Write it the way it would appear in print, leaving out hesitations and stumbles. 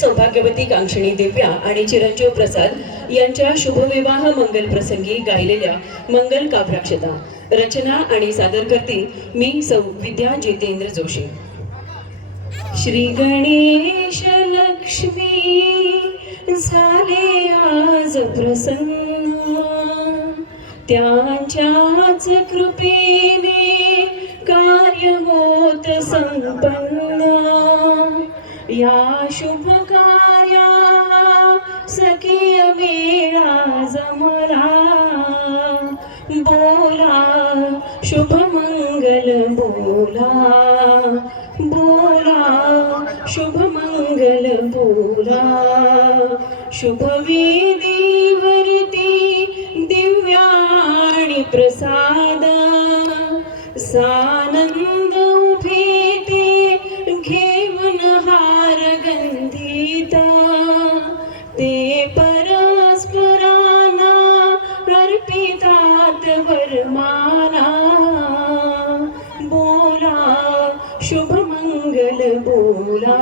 सौभाग्यवती कांक्षणी दिव्या आणि चिरंजीव प्रसाद यांच्या शुभविवाह मंगल प्रसंगी गायलेल्या मंगल काव्याक्षता रचना आणि सादर करते मी सौ विद्या जितेंद्र जोशी। श्री गणेश लक्ष्मी झाले आज प्रसन्न, त्यांच्याच कृपेने कार्य होत संपन्न। या शुभ कार्या सखी मेळा जमला, बोला शुभ मंगल बोला, बोला शुभ मंगल बोला। शुभ वेदीवरती दिव्या आणि प्रसाद, सानंद उभे ते घेऊन हार गंधित, ते परस्परांना अर्पितात वरमाला। बोला शुभ मंगल बोला।